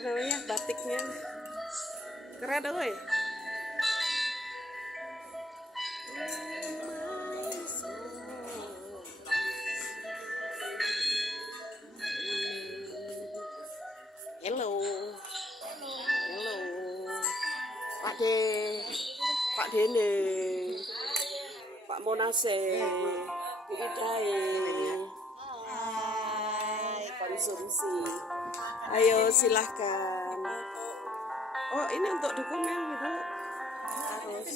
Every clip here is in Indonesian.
namanya, batiknya keren doi. Hello, hello, Pak D, Pak Dene, Pak Monase, Bu Idai, konsumsi. Ayo silahkan. Oh ini untuk dokumen gitu. Harus.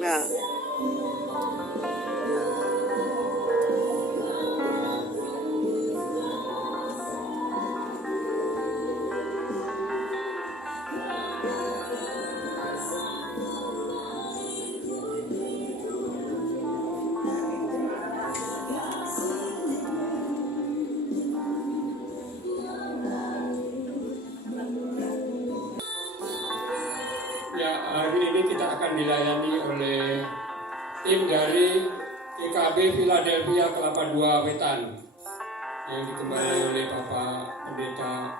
Nah. Ya, hari ini kita akan dilayani oleh tim dari GKB Philadelphia Kelapa II Wetan yang dikembali oleh Bapak Pendeta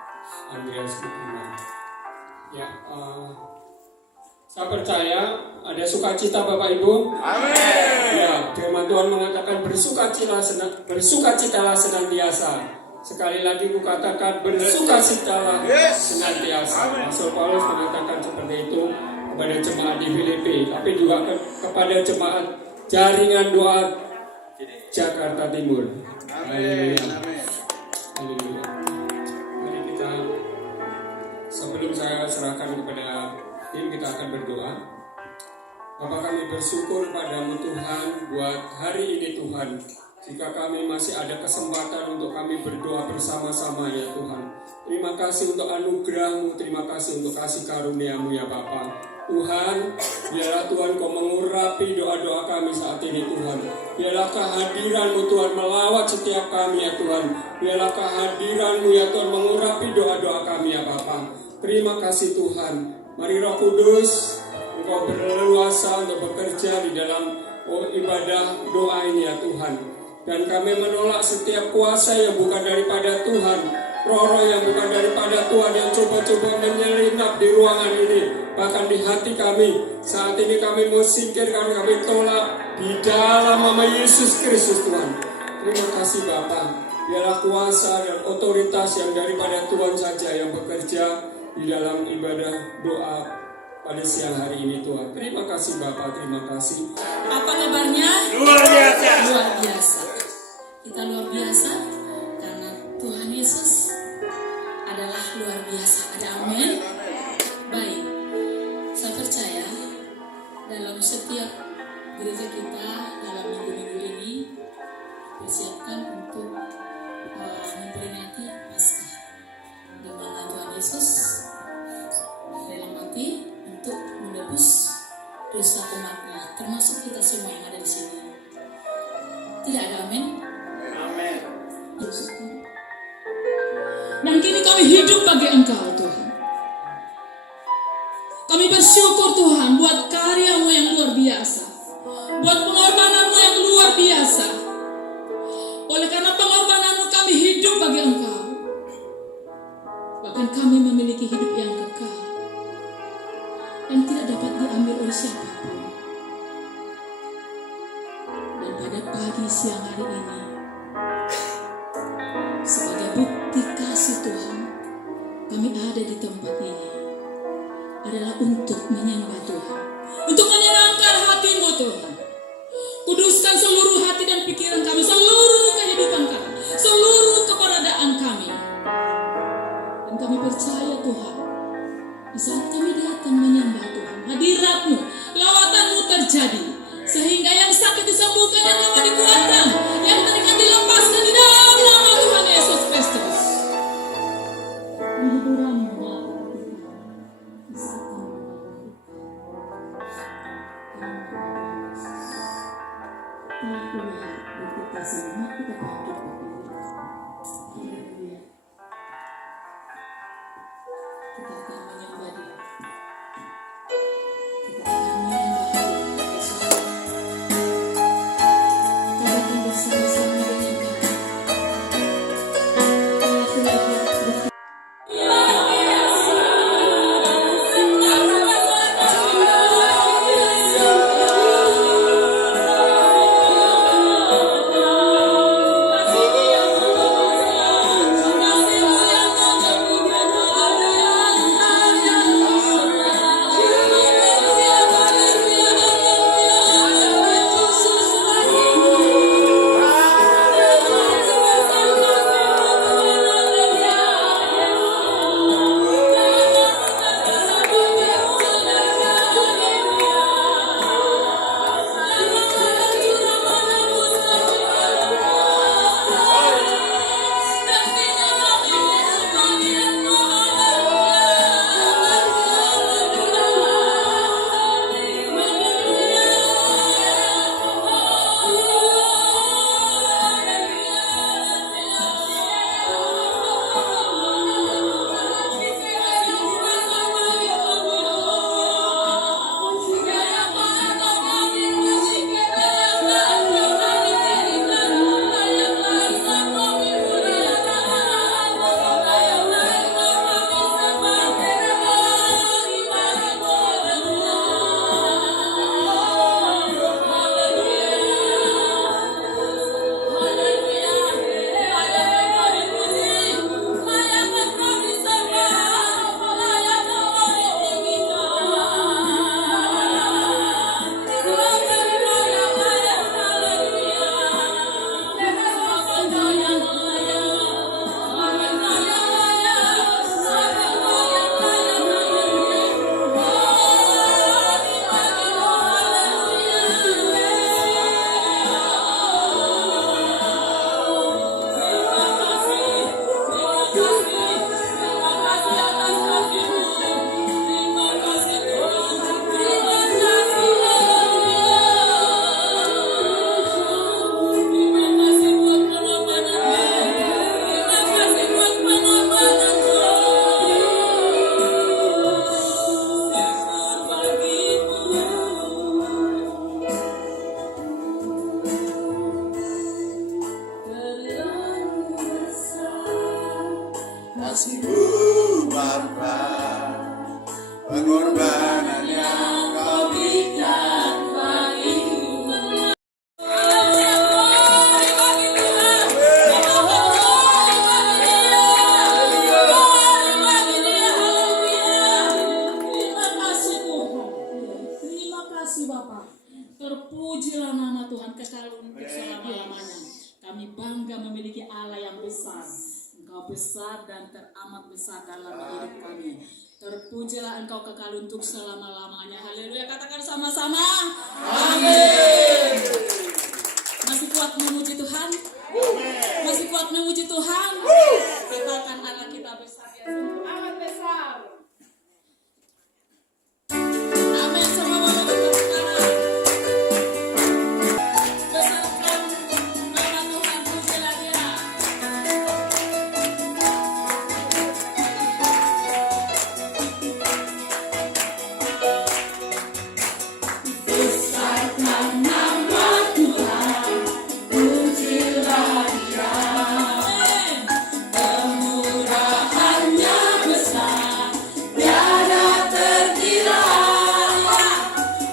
Andreas Budiman. Ya, saya percaya ada sukacita Bapak Ibu. Amin. Ya, firman Tuhan mengatakan bersukacitalah senantiasa. Sekali lagi kukatakan bersukacitalah senantiasa. Rasul Paulus mengatakan seperti itu kepada jemaat di Filipi, tapi juga kepada jemaat jaringan doa Jakarta Timur. Haleluya. Haleluya. Mari kita, sebelum saya serahkan kepada tim, kita akan berdoa. Bapa, kami bersyukur padamu Tuhan buat hari ini Tuhan. Jika kami masih ada kesempatan untuk kami berdoa bersama-sama ya Tuhan. Terima kasih untuk anugerah-Mu, terima kasih untuk kasih karunia-Mu ya Bapa. Tuhan, biarlah Tuhan Kau mengurapi doa-doa kami saat ini Tuhan. Biarlah kehadiran-Mu Tuhan melawat setiap kami ya Tuhan. Biarlah kehadiran-Mu ya Tuhan mengurapi doa-doa kami ya Bapa. Terima kasih Tuhan. Mari Roh Kudus, Engkau berleluasa untuk bekerja di dalam ibadah doa ini ya Tuhan. Dan kami menolak setiap kuasa yang bukan daripada Tuhan, roh-roh yang bukan daripada Tuhan yang coba-coba menyelinap di ruangan ini, bahkan di hati kami. Saat ini kami mau singkirkan, kami tolak di dalam nama Yesus Kristus Tuhan. Terima kasih Bapa. Biarlah kuasa dan otoritas yang daripada Tuhan saja yang bekerja di dalam ibadah doa pada siang hari ini Tuhan. Terima kasih Bapak, terima kasih. Apa kabarnya? Luar biasa. Luar biasa. Kita luar biasa karena Tuhan Yesus adalah luar biasa. Ada amin? Baik. Saya percaya dalam setiap gereja kita dalam minggu-minggu ini persiapkan untuk memperingati Paskah, di mana Tuhan Yesus rela mati untuk menebus dosa umatnya, termasuk kita semua yang ada di sini. Tidak ada amin? Amin. Dan kini kami hidup bagi Engkau Tuhan. Kami bersyukur Tuhan buat karya-Mu yang luar biasa, buat pengorbanan-Mu yang luar biasa. Oleh karena pengorbanan-Mu kami hidup bagi Engkau. Bahkan kami memiliki hidup yang kekal yang tidak dapat diambil oleh siapapun. Dan pada pagi siang hari ini, sebagai bukti kasih Tuhan, kami ada di tempat ini adalah untuk menyembah Tuhan, untuk menyenangkan hati-Mu Tuhan. Kuduskan seluruh hati dan pikiran kami, seluruh kehidupan kami, seluruh keberadaan kami. Dan kami percaya Tuhan, di saat kami datang menyembah Tuhan, hadirat-Mu, lawatan-Mu terjadi, sehingga yang sakit disembuhkan, yang lemah dikuatkan, yang terikat dilepaskan di dalam nama Tuhan Yesus Kristus. Hiburan-Mu di saat kami telah kulihat dan kita semua kita bangkit bagi Haleluya. Kita akan menyembah Dia. Kita akan menyembah Dia. kasih-Mu Bapa, pengorbanan yang Kau berikan bagiku. Terima kasih Bapak. Terpujilah nama Tuhan kekal untuk selama-lamanya. Kami bangga memiliki Allah yang besar. Engkau besar dan teramat besar dalam hidup kami. Terpujilah Engkau kekal untuk selama-lamanya. Haleluya, katakan sama-sama. Amin. Masih kuat memuji Tuhan? Masih kuat memuji Tuhan? Katakan Allah kita besar, ya sungguh amat besar. Amin, semua bapak bertepuk tangan. Besarkan nama Tuhan, pujilah Dia. Besarkan nama Tuhan, pujilah Dia. Kemurahannya besar, tiada terkira.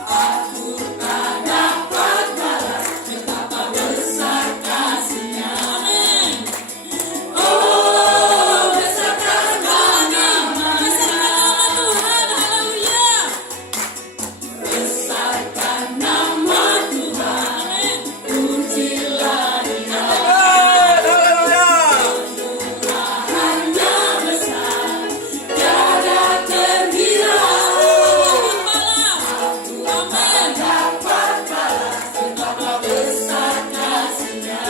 Aku tak dapat balas betapa besar kasih-Nya. Oh, besarkan nama Tuhan, haleluya. Besarkan nama Tuhan, pujilah Dia. Kemurahannya besar, tiada terkira. Aku tak dapat balas betapa besar kasih-Nya.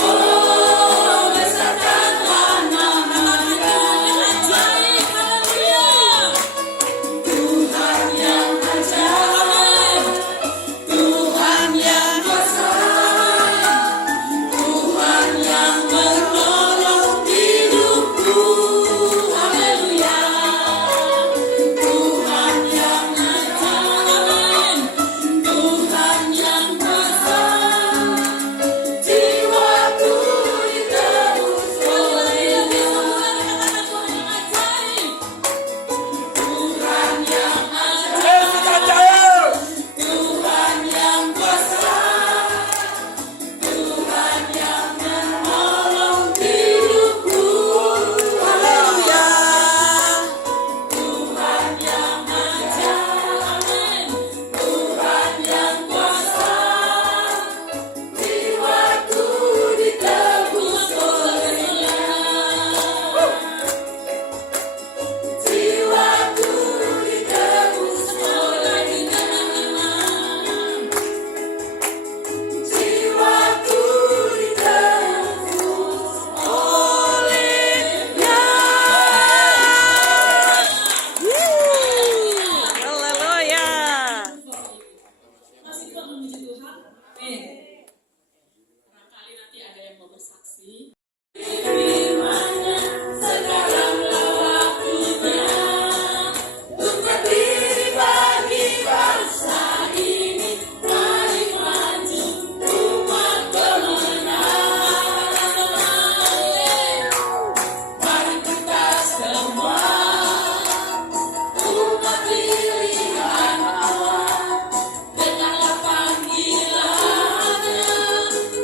Oh, besarkanlah nama Tuhan yang ajaib, haleluya. Tuhan yang ajaib, Tuhan yang besar, Tuhan yang menolong hidupku, haleluya. Tuhan yang ajaib, Tuhan yang besar, jiwaku ditebus oleh Dia. Katakan Tuhan yang ajaib, Tuhan yang ajaib, Tuhan yang besar, Tuhan yang menolong hidupku, haleluya. Tuhan yang ajaib, Tuhan yang kuasa, jiwaku ditebus oleh Dia. Jiwaku ditebus oleh Dia. Jiwaku ditebus oleh Dia. Haleluya. Masih kuat memuji Tuhan? Barangkali nanti ada yang mau bersaksi. Firman-Nya sekaranglah waktunya untuk berdiri bagi bangsa ini. Mari maju umat kemenangan. Mari kita semua umat pilihan Allah. Dengarlah panggilannya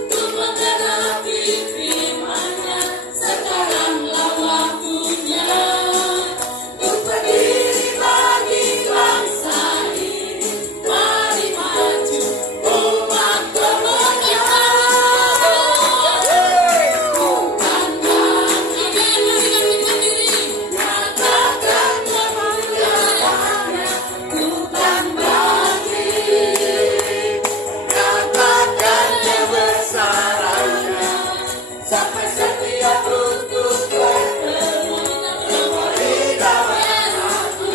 untuk menggenapi firman-Nya. Sekaranglah waktunya untuk berdiri bagi bangsa ini. Mari maju umat kemenangan. Bukan kami memberikan diri, katakan kemuliaannya. Bukan bangkit, Katakan kebesarannya, sampai setiap lutut bertemu di dalam aku.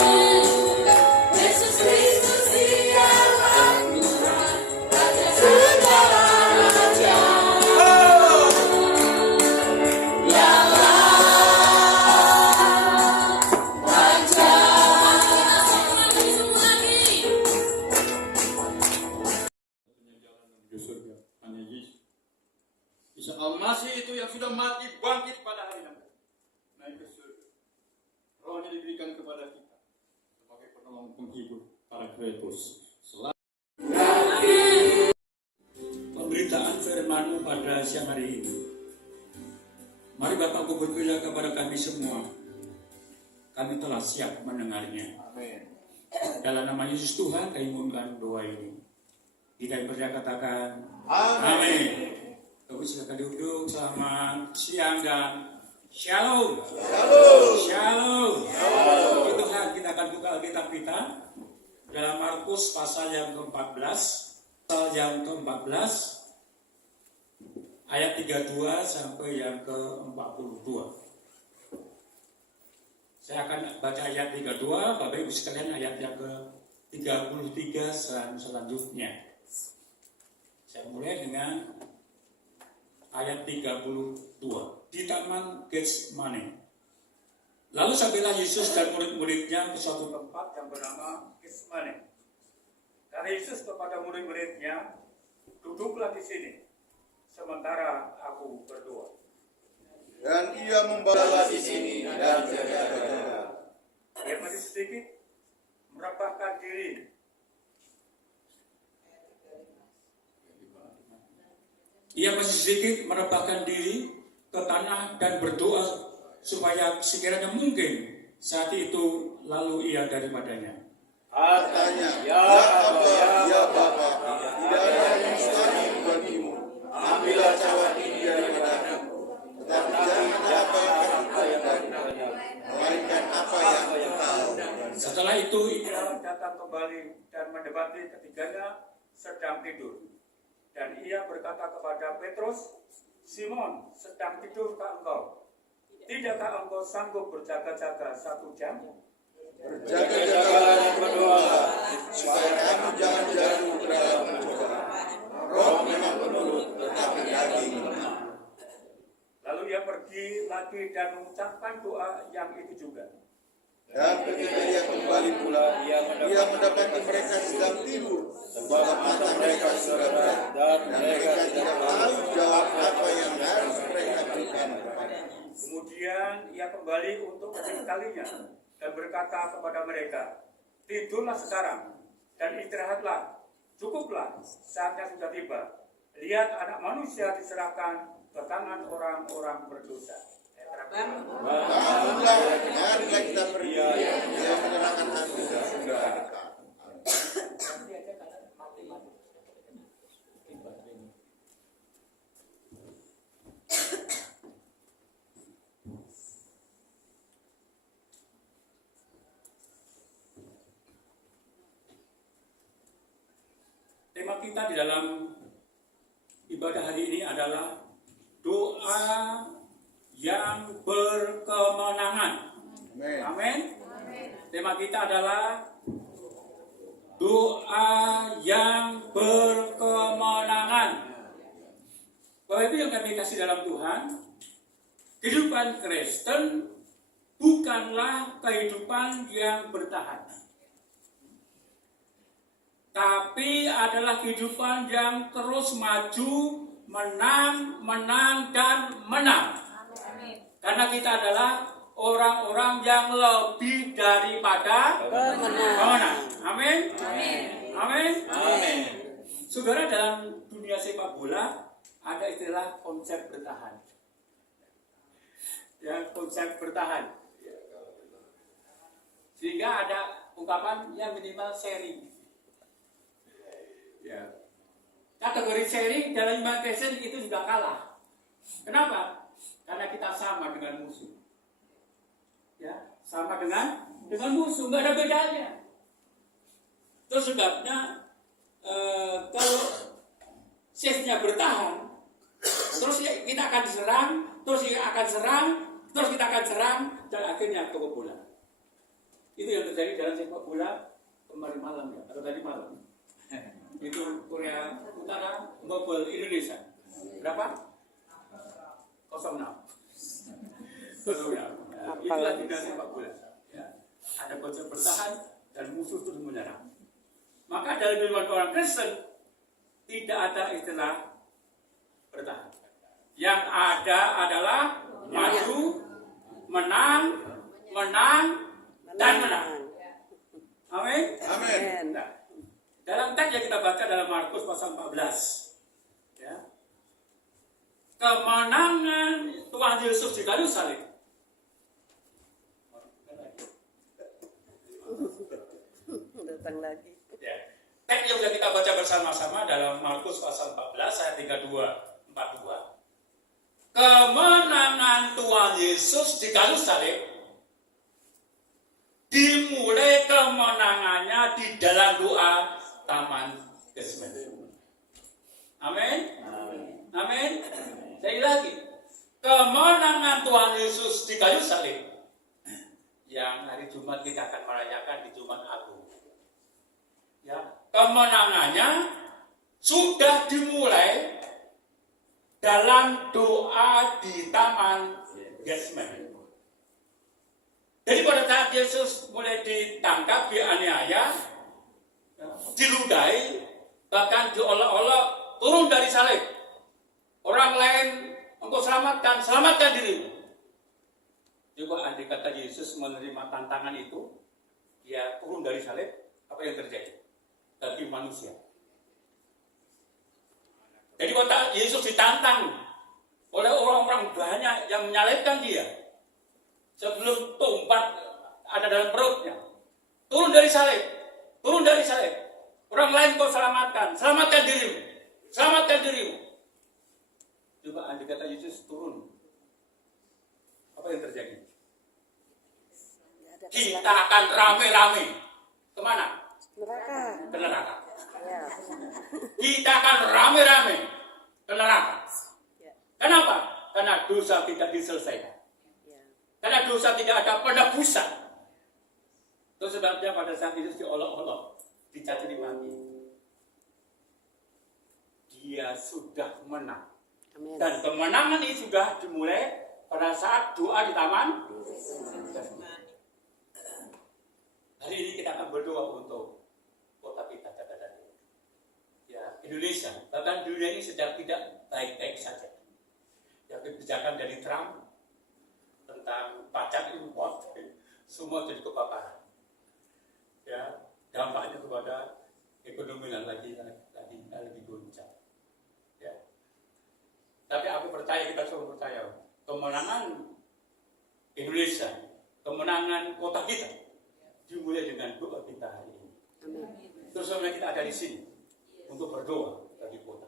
Yesus Kristus dialah Tuhan, Raja Segala raja, Raja. Lagi. Menuju surga hanya Yesus. Isa Al-Masih itu yang sudah mati bangkit pada hari nanti. naik ke surga. Rohnya diberikan kepada kita sebagai penolong penghibur para Kristus. Pemberitaan firman-Mu pada siang hari ini. Mari Bapakku berbicara kepada kami semua. Kami telah siap mendengarnya. Amin. Dalam nama Yesus Tuhan, kami mohonkan doa ini. Kita yang percaya katakan, Amin. Bapak silakan duduk. Selamat siang dan shalom. Shalom. Shalom. Puji Tuhan, kita akan buka Alkitab kita dalam Markus pasal yang ke-14. Pasal yang ke-14 ayat 32 sampai yang ke-42. Saya akan baca ayat 32, Bapak Ibu sekalian ayat yang ke-33 selanjutnya. Saya mulai dengan ayat 32. Di Taman Getsemani. Lalu sampailah Yesus dan murid-muridnya ke suatu tempat yang bernama Getsemani. Kata Yesus kepada murid-muridnya, duduklah di sini, sementara aku berdoa. Dan ia membawa di sini dan berjaga-jaga. Dia masih sedikit merapahkan diri. Ia masih sedikit merapahkan diri ke tanah dan berdoa supaya sekiranya mungkin saat itu lalu ia daripadanya. Katanya, ya Bapa, ya Bapa, tidak ada yang mustahil bagimu. Ambillah cawan ini daripadaku. Tetapi jangan apa yang aku kehendaki, melainkan apa yang engkau. Setelah itu ia datang kembali dan mendapati ketiganya sedang tidur. Dan ia berkata kepada Petrus, Simon, sedang tidurkah engkau? Tidakkah engkau sanggup berjaga-jaga 1 jam? Berjaga-jagalah dan berdoalah, supaya kamu jangan jatuh ke dalam pencobaan. Roh memang penurut, tetapi daging lemah. Lalu ia pergi lagi dan mengucapkan doa yang itu juga. Dan ketika ia kembali pula, ia mendapati mereka sedang tidur, sebab mata mereka sudah berat, dan mereka tidak tahu jawab apa yang harus mereka berikan kepadanya. Kemudian ia kembali untuk ketiga kalinya dan berkata kepada mereka, tidurlah sekarang dan istirahatlah, cukuplah, saatnya sudah tiba. Lihat anak manusia diserahkan ke tangan orang-orang berdosa. Bangunlah, marilah kita pergi, ia menyerahkan aku dan sudah dekat. Tema kita di dalam ibadah hari ini adalah doa yang berkemenangan. Amin. Tema kita adalah doa yang berkemenangan. Bapak Ibu yang kami kasih dalam Tuhan, kehidupan Kristen bukanlah kehidupan yang bertahan, tapi adalah kehidupan yang terus maju, menang, dan menang. Karena kita adalah orang-orang yang lebih daripada pemenang. Amin. Amin. Saudara, dalam dunia sepak bola ada istilah konsep bertahan. Ya, konsep bertahan. Sehingga ada ungkapan yang minimal seri. Ya. Kategori seri dalam iman Kristen itu juga kalah. Kenapa? Karena kita sama dengan musuh. Ya, sama dengan musuh, nggak ada bedanya. Terus sebabnya kalau sesnya bertahan, terus kita akan serang, terus kita akan serang, dan akhirnya kebobolan. Itu yang terjadi dalam sepak bola kemarin malam ya, atau tadi malam. Itu Korea Utara membobol Indonesia. Berapa? 0-6. Itulah dunia sepak bola. Ya. Ada konsep bertahan dan musuh terus menyerang. Maka dalam kehidupan orang Kristen tidak ada istilah bertahan. Yang ada adalah maju, menang, dan menang. Amin. Amin. Nah, dalam teks yang kita baca dalam Markus pasal 14, ya, kemenangan Tuhan Yesus di kayu salib. Datang lagi. Ya. Teks yang sudah kita baca bersama-sama dalam Markus pasal 14 ayat 32-42. Kemenangan Tuhan Yesus di kayu salib dimulai kemenangannya di dalam doa Taman Getsemani. Amin. Amin. Sekali lagi, kemenangan Tuhan Yesus di kayu salib yang hari Jumat kita akan merayakan di Jumat Agung. Ya, kemenangannya sudah dimulai dalam doa di Taman Getsemani. Jadi pada saat Yesus mulai ditangkap, dianiaya, diludahi, bahkan diolok-olok, turun dari salib. Orang lain, engkau selamatkan dirimu. Coba andai kata Yesus menerima tantangan itu, dia turun dari salib, apa yang terjadi? Bagi manusia. Jadi pada Yesus ditantang oleh orang-orang banyak yang menyalibkan dia. Sebelum tumpah ada dalam perutnya. Turun dari salib. Orang lain kau selamatkan dirimu. Coba andai kata Yesus turun. Apa yang terjadi? Kita akan rame-rame. Kemana? Neraka. Ke neraka. Ya. Kita akan rame-rame ke neraka. Ya. Kenapa? Karena dosa tidak diselesaikan. Ya. Karena dosa tidak ada penebusan. Itu sebabnya pada saat Yesus diolok-olok, dicaci maki, dia sudah menang. Amin. Dan kemenangan ini sudah dimulai pada saat doa di Taman. Hari ini kita akan berdoa untuk kota kita, Jakarta. Ya, Indonesia, bahkan dunia ini sedang tidak baik-baik saja. Ya, kebijakan dari Trump tentang pajak impor, semua jadi kebakaran. Ya, dampaknya kepada ekonomi lagi goncang. Ya. Tapi aku percaya, kita semua percaya, kemenangan Indonesia, kemenangan kota kita dimulai dengan doa kita hari ini. Terus sebenarnya kita ada di sini untuk berdoa bagi kota.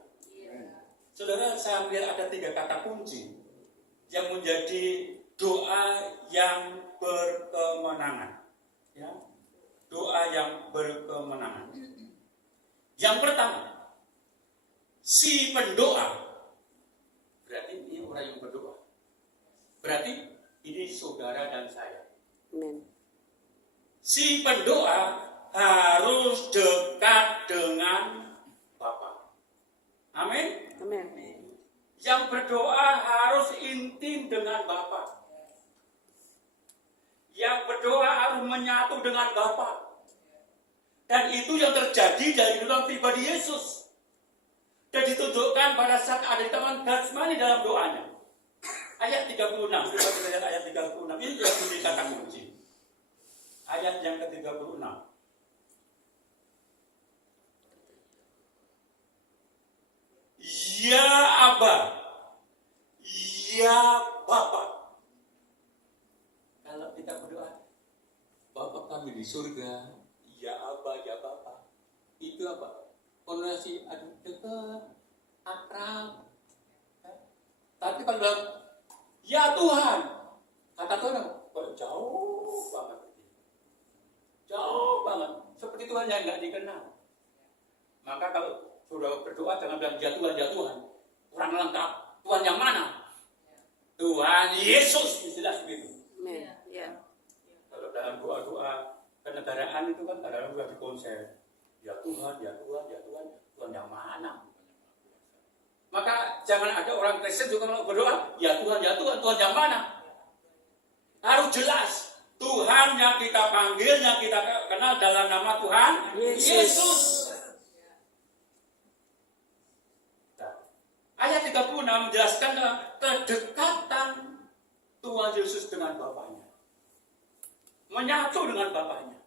Saudara, saya melihat ada 3 kata kunci yang menjadi doa yang berkemenangan. Ya, doa yang berkemenangan. Yang pertama, si pendoa. Berarti ini orang yang berdoa. Berarti ini saudara dan saya. Amin. Si pendoa harus dekat dengan Bapa. Amin. Amin. Yang berdoa harus intim dengan Bapa. Yang berdoa harus menyatu dengan Bapa. Dan itu yang terjadi dari dalam pribadi Yesus. Dan ditunjukkan pada saat ada di Taman Getsemani dalam doanya. Ayat 36, kita lihat ayat 36. Ini yang menjadi kata kunci. Ayat yang ke-36. Ya Aba, ya Bapa. Kalau kita berdoa, Bapa kami di surga, ya Aba, ya Bapa. Itu apa? Konotasi aduh dekat, akrab. Tapi kalau bilang, ya Tuhan, kata Tuhan, kok jauh banget. Jauh banget. Seperti Tuhan yang nggak dikenal. Maka kalau sudah berdoa jangan bilang ya Tuhan. Kurang lengkap. Tuhan yang mana? Tuhan Yesus. Jelas begitu. Amin. Ya. Kalau dalam doa-doa kenegaraan itu kan kadang-kadang sudah di konser. Ya Tuhan. Tuhan yang mana? Maka jangan ada orang Kristen juga kalau berdoa, ya Tuhan yang mana? Harus jelas. Tuhan yang kita panggil, yang kita kenal dalam nama Tuhan Yesus. Nah, ayat 36 menjelaskan kedekatan Tuhan Tuhan Yesus dengan Bapaknya. Menyatu dengan Bapaknya.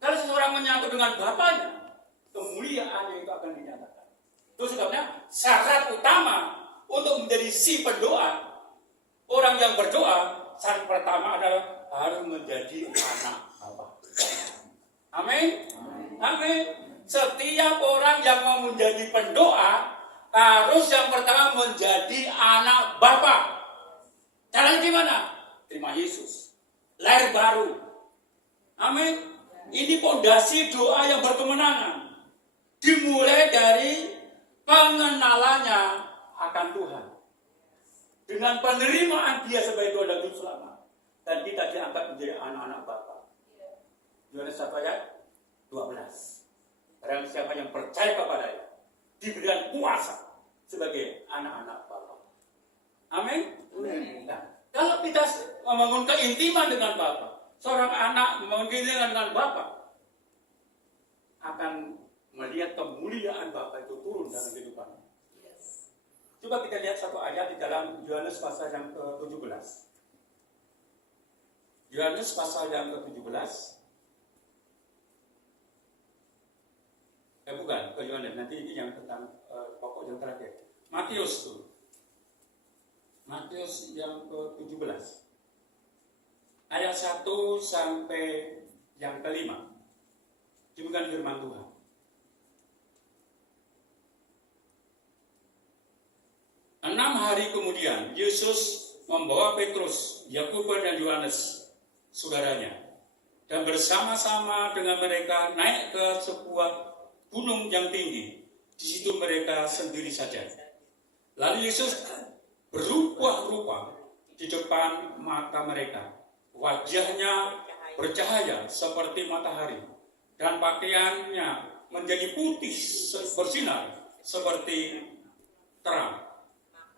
Kalau seseorang menyatu dengan Bapaknya, kemuliaan itu akan dinyatakan. Itu sebabnya syarat utama untuk menjadi si pendoa, orang yang berdoa, syarat pertama adalah harus menjadi anak Bapa. Amin. Amin. Setiap orang yang mau menjadi pendoa harus yang pertama menjadi anak Bapa. Caranya gimana? Terima Yesus. Lahir baru. Amin. Ini pondasi doa yang berkemenangan. Dimulai dari pengenalannya akan Tuhan. Dengan penerimaan Dia sebagai Tuhan dan Juru Selamat. Dan kita diangkat menjadi anak-anak Bapa. Yohanes 1 ayat 12. Barang siapa yang percaya kepadanya diberikan kuasa sebagai anak-anak Bapa. Amin. Nah, kalau kita membangun keintiman dengan Bapa, seorang anak membangun keintiman dengan Bapa akan melihat kemuliaan Bapa itu turun dalam kehidupannya. Coba kita lihat satu ayat di dalam Yohanes pasal yang ke-17. Yohanes pasal yang ke-17. Bukan, ke Yohanes. Nanti ini yang tentang pokok yang terakhir. Matius tuh. Matius yang ke-17. Ayat 1 sampai yang ke-5. Demikian firman Tuhan. Enam hari kemudian, Yesus membawa Petrus, Yakobus dan Yohanes, saudaranya, dan bersama-sama dengan mereka naik ke sebuah gunung yang tinggi. Di situ mereka sendiri saja. Lalu Yesus berubah rupa di depan mata mereka. Wajahnya bercahaya seperti matahari, dan pakaiannya menjadi putih bersinar seperti terang.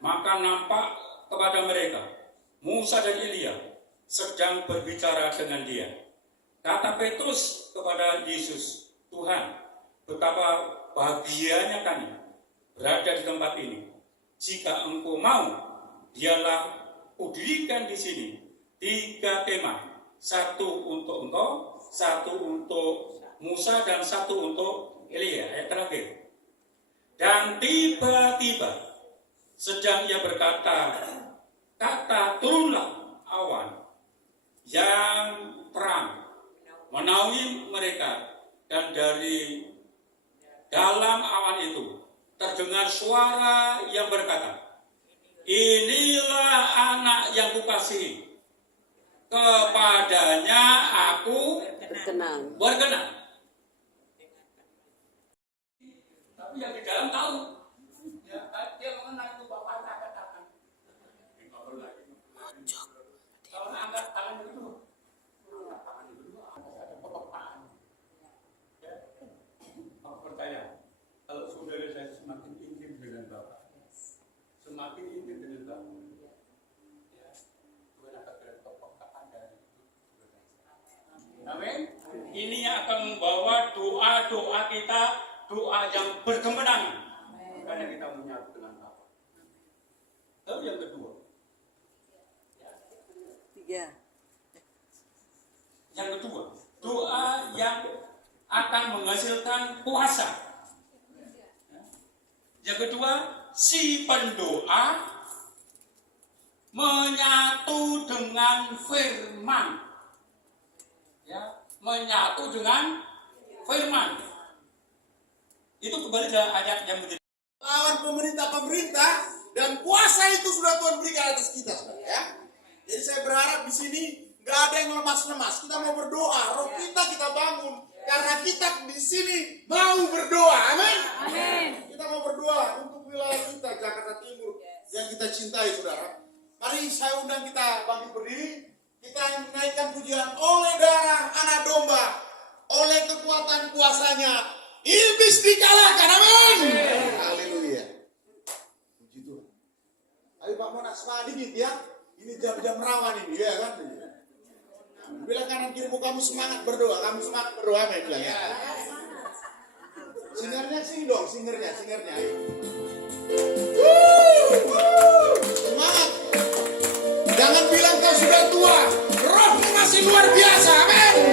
Maka nampak kepada mereka Musa dan Elia sedang berbicara dengan Dia. Kata Petrus kepada Yesus, Tuhan, betapa bahagianya kami berada di tempat ini. Jika Engkau mau, biarlah kudirikan di sini 3 kemah, 1 untuk Engkau, 1 untuk Musa, dan 1 untuk Elia. Ayat terakhir. Dan tiba-tiba sedang ia berkata, turunlah awan yang terang menaungi mereka, dan dari dalam awan itu terdengar suara yang berkata, inilah anak yang kukasihi, kepadanya aku berkenan. Tapi yang di dalam tahu, ya, dia mengenal itu bapaknya angkat tangan. Kalau angkat tangan itu, ada pepepaan. Ya, aku percaya, kalau saudara saya semakin intim dengan Bapak, semakin intim dengan Bapak, ya, Tuhan akan beri pepepaan dari itu. Amin. Ini yang akan membawa doa-doa kita, doa yang berkemenangan. Karena kita menyatu dengan Bapa. Lalu yang kedua. Yang kedua, doa yang akan menghasilkan kuasa. Yang kedua, si pendoa menyatu dengan firman. Ya, menyatu dengan firman. Itu kembali dari ayat yang menjadi lawan pemerintah dan kuasa itu sudah Tuhan berikan atas kita, ya. Jadi saya berharap di sini nggak ada yang lemas-lemas. Kita mau berdoa, roh kita bangun karena kita di sini mau berdoa. Amin. Amin. Kita mau berdoa untuk wilayah kita Jakarta Timur yang kita cintai, saudara. Mari saya undang kita bangkit berdiri. Kita menaikkan pujian oleh darah anak domba, oleh kekuatan kuasanya, iblis dikalahkan. Amin. Haleluya. Puji Tuhan. Ayo Pak Monas, semangat dikit ya. Ini jam-jam rawan ini, ya kan? Bilang kanan kirimu, kamu semangat berdoa, Amin bilang ya. Singernya sing dong, singernya. Ayo. Semangat. Jangan bilang kau sudah tua. Rohmu masih luar biasa. Amin.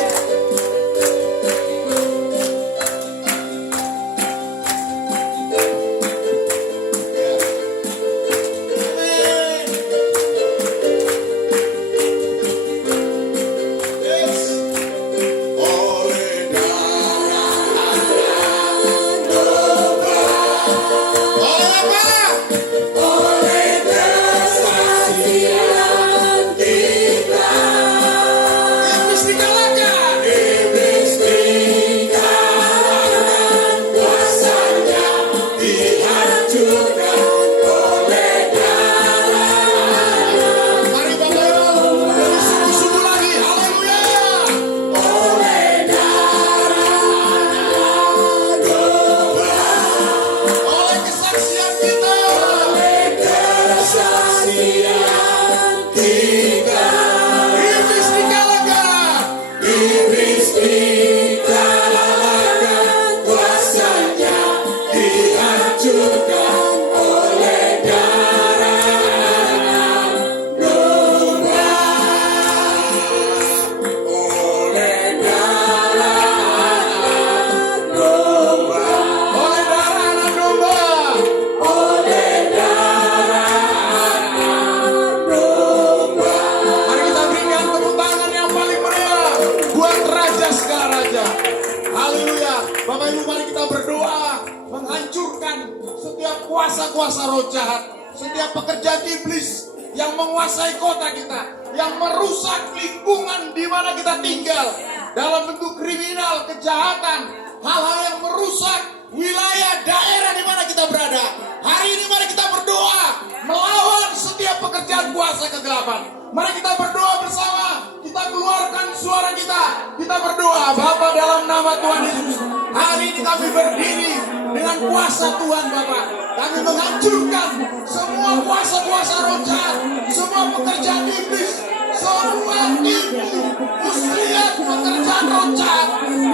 Kuasa roh jahat, setiap pekerjaan iblis yang menguasai kota kita, yang merusak lingkungan di mana kita tinggal dalam bentuk kriminal, kejahatan, hal-hal yang merusak wilayah daerah di mana kita berada. Hari ini mari kita berdoa melawan setiap pekerjaan kuasa kegelapan. Mari kita berdoa bersama, kita keluarkan suara kita berdoa. Bapa, dalam nama Tuhan Yesus, hari ini kami berdiri dengan kuasa Tuhan Bapa. Kami menghancurkan semua kuasa-kuasa roh jahat, semua pekerjaan iblis, semua tipu, muslihat, pekerjaan roh jahat.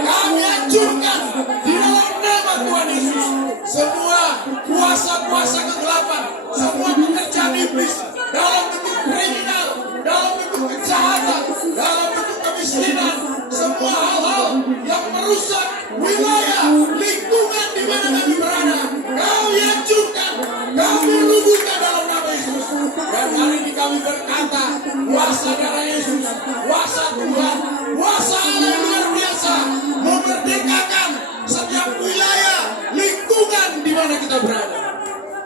Kami hancurkan di dalam nama Tuhan Yesus. Semua kuasa-kuasa kegelapan, semua pekerjaan iblis dalam bentuk kriminal, dalam bentuk kejahatan, dalam bentuk kemiskinan, semua hal-hal yang merusak wilayah, lingkungan di mana kami berada, kami hancurkan, kami rubuhkan dalam nama Yesus. Dan hari ini kami berkata, kuasa darah Yesus, kuasa Tuhan, kuasa Allah yang luar biasa, memerdekakan setiap wilayah, lingkungan di mana kita berada.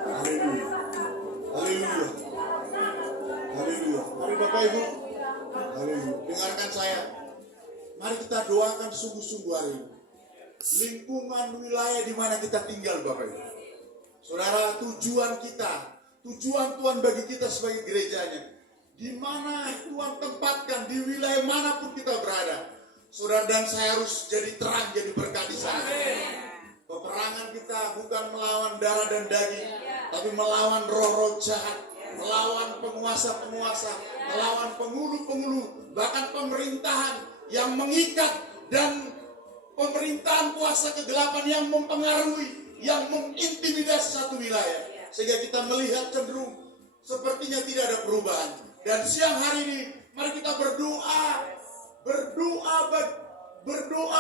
Haleluya. Haleluya. Haleluya. Mari Bapak Ibu, haleluya. Dengarkan saya. Mari kita doakan sungguh-sungguh hari ini. Lingkungan wilayah di mana kita tinggal, Bapak Ibu. Saudara, tujuan kita, tujuan Tuhan bagi kita sebagai gerejanya, di mana Tuhan tempatkan, di wilayah manapun kita berada. Saudara dan saya harus jadi terang, jadi berkat di sana. Peperangan kita bukan melawan darah dan daging, tapi melawan roh-roh jahat, melawan penguasa-penguasa, melawan penghulu-penghulu, bahkan pemerintahan yang mengikat dan pemerintahan kuasa kegelapan yang mempengaruhi, yang mengintimidasi satu wilayah. Sehingga kita melihat cenderung sepertinya tidak ada perubahan. Dan siang hari ini mari kita berdoa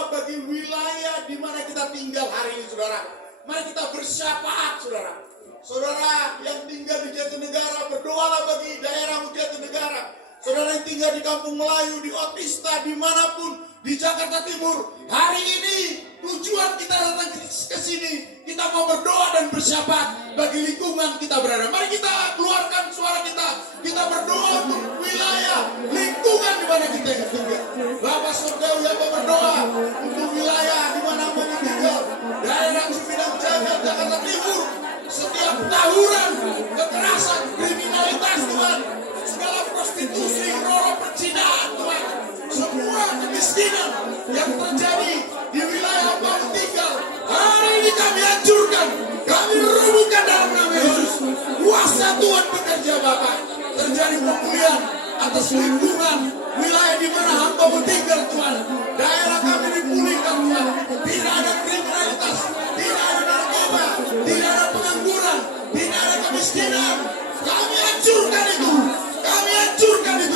bagi wilayah di mana kita tinggal hari ini, saudara. Mari kita bersyafaat, saudara. Saudara yang tinggal di Jatinegara, berdoalah bagi daerahmu Jatinegara. Saudara yang tinggal di Kampung Melayu, di Otista, dimanapun, di Jakarta Timur, hari ini tujuan kita datang ke sini, kita mau berdoa dan bersyafaat bagi lingkungan kita berada. Mari kita keluarkan suara kita berdoa untuk wilayah, lingkungan di mana kita tinggal. Bapak Surgawi, yang berdoa untuk wilayah di mana kami tinggal, daerah Cipinang Jagat, Jakarta Timur, setiap tawuran, kekerasan, kriminalitas Tuhan, segala prostitusi, roh percinaan Tuhan, semua kemiskinan yang terjadi di wilayah kami tinggal, hari ini kami hancurkan, kami rubuhkan dalam nama Yesus. Kuasa Tuhan bekerja Bapak, terjadi pemulihan atas lingkungan wilayah di mana hamba tinggal Tuhan. Daerah kami dipulihkan Tuhan, tidak ada kriminalitas, tidak ada narkoba, tidak ada pengangguran, tidak ada kemiskinan. Kami hancurkan itu, kami hancurkan itu.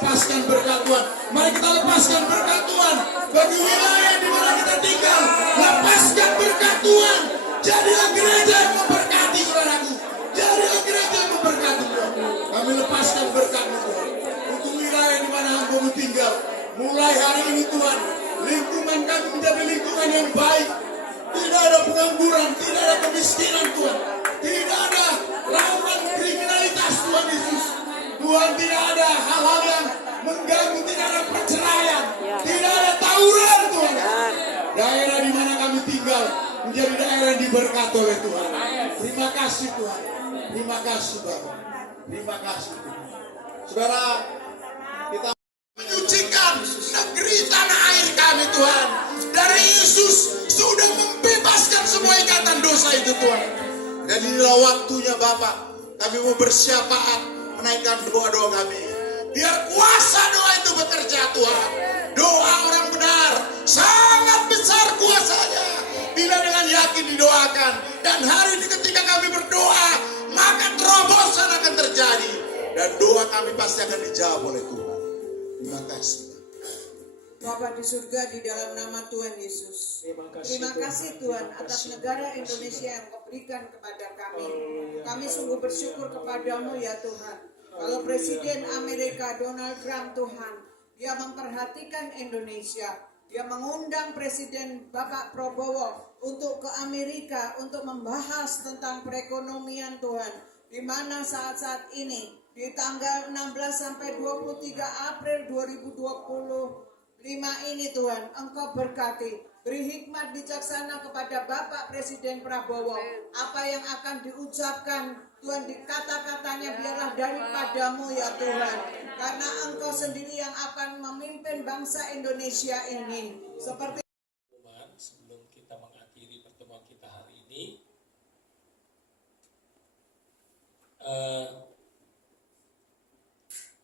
lepaskan berkat Tuhan. Mari kita lepaskan berkat Tuhan bagi wilayah di mana kita tinggal. Lepaskan berkat Tuhan. Jadilah gereja yang memberkati, saudaraku. Jadilah gereja yang memberkati Tuhan. Kami lepaskan berkat-Mu Tuhan untuk wilayah di mana hamba-Mu tinggal. Mulai hari ini Tuhan, lingkungan kami menjadi lingkungan yang baik. Tidak ada pengangguran, tidak ada kemiskinan Tuhan. Tidak ada rawan kriminalitas Tuhan Yesus. Tuhan, tidak ada hal-hal yang mengganggu, tidak ada perceraian, tidak ada tawuran Tuhan. Daerah di mana kami tinggal menjadi daerah yang diberkati oleh Tuhan. Terima kasih Tuhan. Terima kasih Bapak. Terima kasih Tuhan. Saudara, kita menyucikan negeri tanah air kami Tuhan. Dari Yesus sudah membebaskan semua ikatan dosa itu Tuhan. Dan inilah waktunya Bapak, kami mau bersyafaat menaikkan doa-doa kami. Biar kuasa doa itu bekerja Tuhan. Doa orang benar sangat besar kuasanya bila dengan yakin didoakan. Dan hari ini ketika kami berdoa, maka terobosan akan terjadi. Dan doa kami pasti akan dijawab oleh Tuhan. Terima kasih. Bapa di surga, di dalam nama Tuhan Yesus. Terima kasih Tuhan atas negara Indonesia yang Kau berikan kepada kami. Kami sungguh bersyukur kepadamu ya Tuhan. Kalau Presiden Amerika Donald Trump Tuhan, dia memperhatikan Indonesia. Dia mengundang Presiden Bapak Prabowo untuk ke Amerika untuk membahas tentang perekonomian Tuhan. Di mana saat-saat ini di tanggal 16 sampai 23 April 2025 ini Tuhan, Engkau berkati, beri hikmat bijaksana kepada Bapak Presiden Prabowo. Apa yang akan diucapkan Tuhan, di kata-katanya biarlah daripadamu ya Tuhan. Karena Engkau sendiri yang akan memimpin bangsa Indonesia ini. Seperti sebelum kita mengakhiri pertemuan kita hari ini,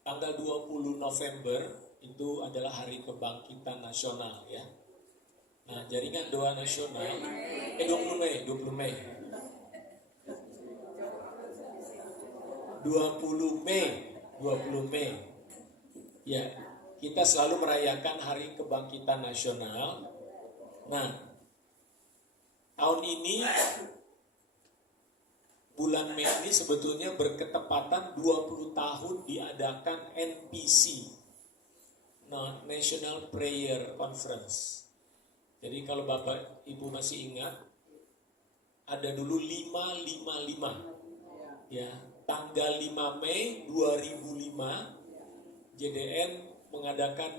tanggal 20 November itu adalah Hari Kebangkitan Nasional ya. Nah, jaringan doa nasional 20 Mei 20 Mei ya, kita selalu merayakan Hari Kebangkitan Nasional. Nah, tahun ini bulan Mei ini sebetulnya berketepatan 20 tahun diadakan NPC, National Prayer Conference. Jadi kalau Bapak Ibu masih ingat, ada dulu 555 ya, tanggal 5 Mei 2005 JDN mengadakan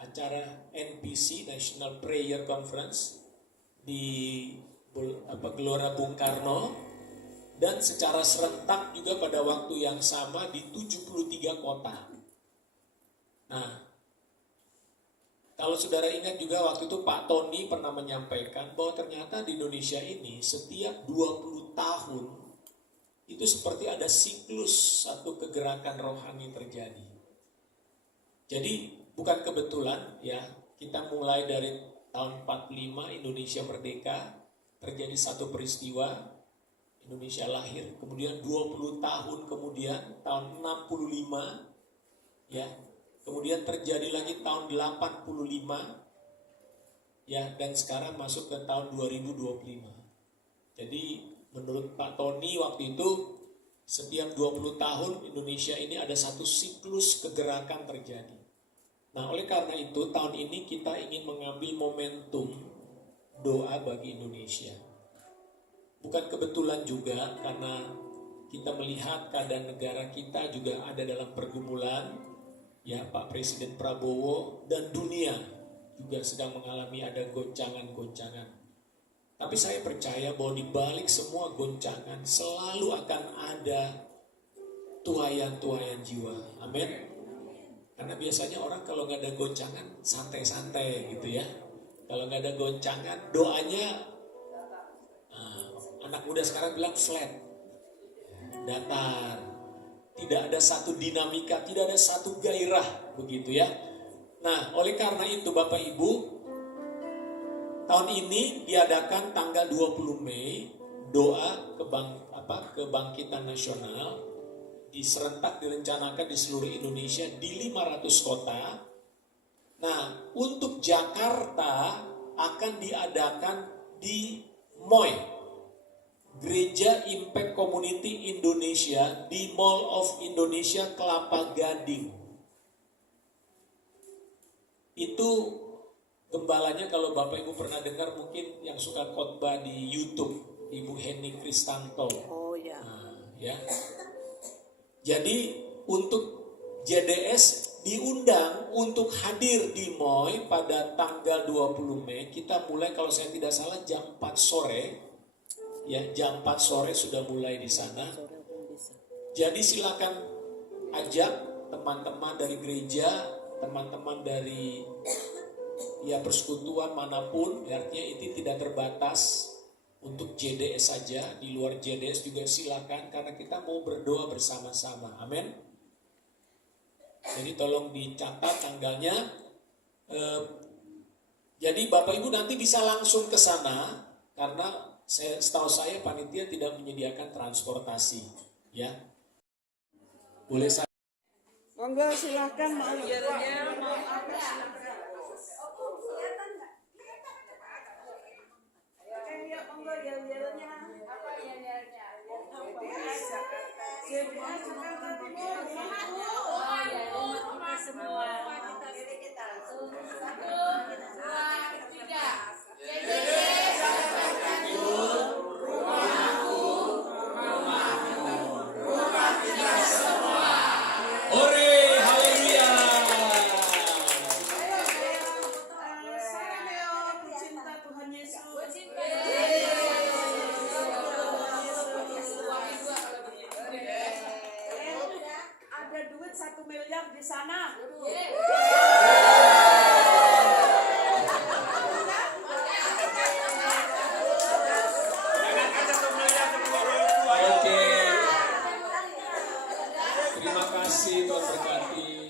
acara NPC, National Prayer Conference di Gelora Bung Karno, dan secara serentak juga pada waktu yang sama di 73 kota. Nah, kalau saudara ingat juga waktu itu Pak Tony pernah menyampaikan bahwa ternyata di Indonesia ini setiap 20 tahun itu seperti ada siklus satu kegerakan rohani terjadi. Jadi bukan kebetulan ya, kita mulai dari tahun 45 Indonesia merdeka, terjadi satu peristiwa, Indonesia lahir, kemudian 20 tahun kemudian tahun 65 ya, kemudian terjadi lagi tahun 85 ya, dan sekarang masuk ke tahun 2025. Jadi menurut Pak Tony waktu itu, setiap 20 tahun Indonesia ini ada satu siklus kegerakan terjadi. Nah, oleh karena itu tahun ini kita ingin mengambil momentum doa bagi Indonesia. Bukan kebetulan juga, karena kita melihat keadaan negara kita juga ada dalam pergumulan. Ya, Pak Presiden Prabowo dan dunia juga sedang mengalami ada goncangan-goncangan. Tapi saya percaya bahwa di balik semua goncangan selalu akan ada tuayan-tuayan jiwa. Amin. Karena biasanya orang kalau nggak ada goncangan santai-santai gitu ya. Kalau nggak ada goncangan doanya, anak muda sekarang bilang flat, datar, tidak ada satu dinamika, tidak ada satu gairah begitu ya. Nah, oleh karena itu Bapak Ibu, tahun ini diadakan tanggal 20 Mei doa kebangkitan nasional serentak direncanakan di seluruh Indonesia di 500 kota. Nah, untuk Jakarta akan diadakan di MOI, Gereja Impact Community Indonesia di Mall of Indonesia Kelapa Gading. Itu gembalanya, kalau Bapak Ibu pernah dengar, mungkin yang suka khotbah di YouTube, Ibu Heni Kristanto. Oh ya. Nah, ya. Jadi untuk JDS diundang untuk hadir di MOI pada tanggal 20 Mei. Kita mulai, kalau saya tidak salah, jam 4 sore. Ya, jam 4 sore sudah mulai di sana. Jadi silakan ajak teman-teman dari gereja, teman-teman dari persekutuan manapun, artinya itu tidak terbatas untuk JDS saja, di luar JDS juga silakan, karena kita mau berdoa bersama-sama. Amin. Jadi tolong dicatat tanggalnya. Jadi Bapak Ibu nanti bisa langsung ke sana, karena setahu saya panitia tidak menyediakan transportasi, ya. Boleh saya? Monggo silakan mau Hore, haleluya. cinta Tuhan Yesus. Ada duit 1 miliar di sana. Oke. Terima kasih, Tuhan berkati.